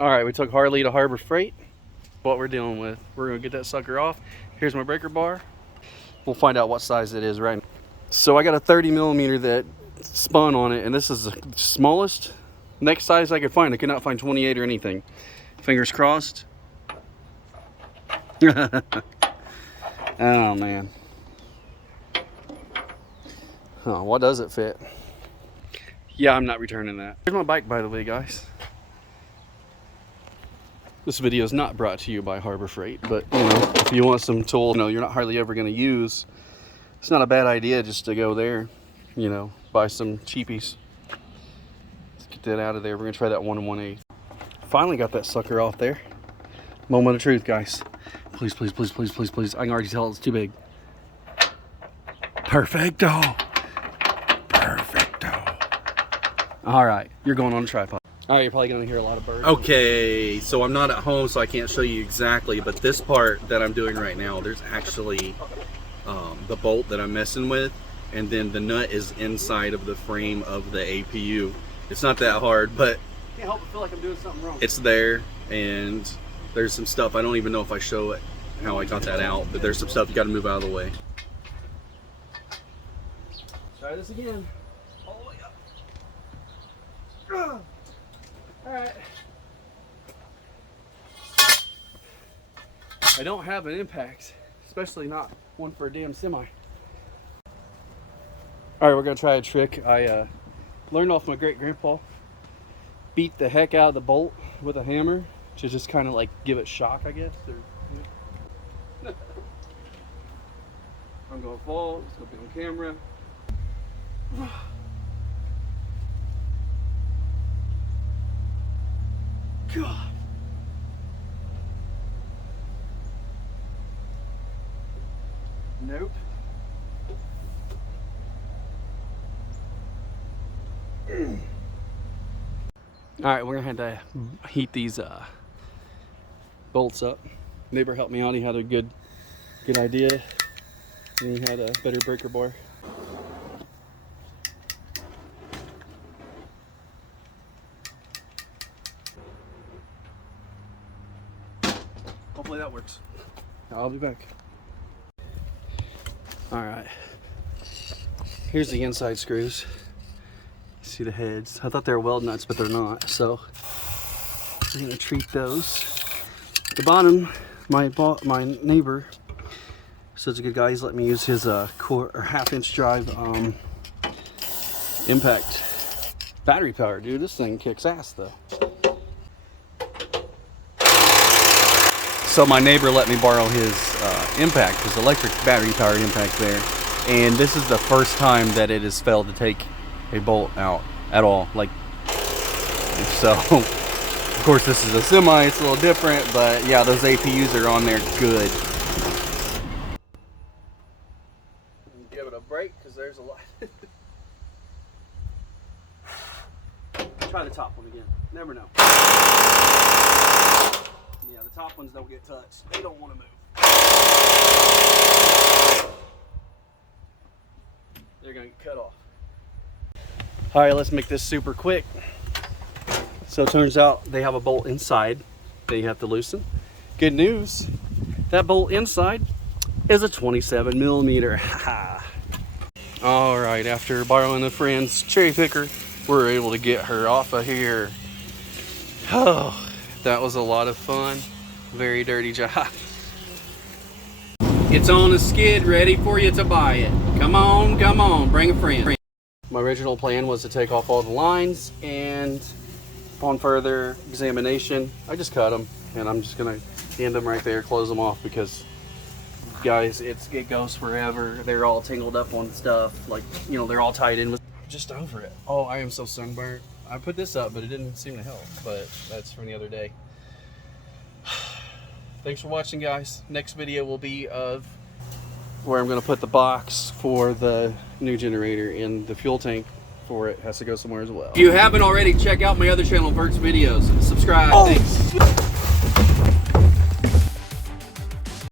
All right, we took Harley to Harbor Freight. What we're dealing with, we're gonna get that sucker off. Here's my breaker bar. We'll find out what size it is right now. So I got a 30 millimeter that spun on it, and this is the smallest next size I could find. I could not find 28 or anything. Fingers crossed. Oh man. Oh, what does it fit? Yeah, I'm not returning that. Here's my bike, by the way, guys. This video is not brought to you by Harbor Freight, but you know, if you want some tool, you know, you're not hardly ever going to use, it's not a bad idea just to go there, you know, buy some cheapies. Let's get that out of there. We're going to try that 1 1/8. Finally got that sucker off there. Moment of truth, guys. Please, please, please, please, please, please. I can already tell it's too big. Perfecto. Perfecto. All right, you're going on a tripod. All right, you're probably gonna hear a lot of birds. Okay, so I'm not at home, so I can't show you exactly, but this part that I'm doing right now, there's actually the bolt that I'm messing with, and then the nut is inside of the frame of the APU. It's not that hard, but can't help but feel like I'm doing something wrong. It's there, and there's some stuff, I don't even know if I show it, how I got that out, but there's some stuff you gotta move out of the way. Try this again. All the way up. Alright. I don't have an impact, especially not one for a damn semi. Alright, we're gonna try a trick I learned off my great-grandpa. Beat the heck out of the bolt with a hammer to just kind of like give it shock, I guess. Or, I'm gonna fall, it's gonna be on camera. God. Nope. All right, we're gonna have to heat these bolts up. Neighbor helped me out. He had a good idea, and he had a better breaker bar. Hopefully that works. I'll be back. All right. Here's the inside screws. See the heads. I thought they were weld nuts, but they're not. So we're gonna treat those. The bottom, my neighbor, such a good guy. He's let me use his half-inch drive impact battery power. Dude, this thing kicks ass though. So my neighbor let me borrow his impact, his electric battery powered impact there, and this is the first time that it has failed to take a bolt out at all. Like, so of course this is a semi, it's a little different, but yeah, those APUs are on there good. Give it a break because there's a lot. Try the top one again. Never know. Yeah, the top ones don't get touched. They don't want to move. They're going to get cut off. All right, let's make this super quick. So it turns out they have a bolt inside that you have to loosen. Good news, that bolt inside is a 27 millimeter. All right, after borrowing a friend's cherry picker, we're able to get her off of here. Oh, that was a lot of fun. Very dirty job. It's on a skid, ready for you to buy it. Come on, bring a friend. My original plan was to take off all the lines, and upon further examination, I just cut them, and I'm just gonna end them right there, close them off, because guys, it goes forever. They're all tangled up on stuff, like, you know, they're all tied in with. Just over it. Oh, I am so sunburnt. I put this up, but it didn't seem to help, but that's from the other day. Thanks for watching, guys. Next video will be of where I'm going to put the box for the new generator, and the fuel tank for it has to go somewhere as well. If you haven't already, check out my other channel, Verts Videos. Subscribe. Oh. Thanks.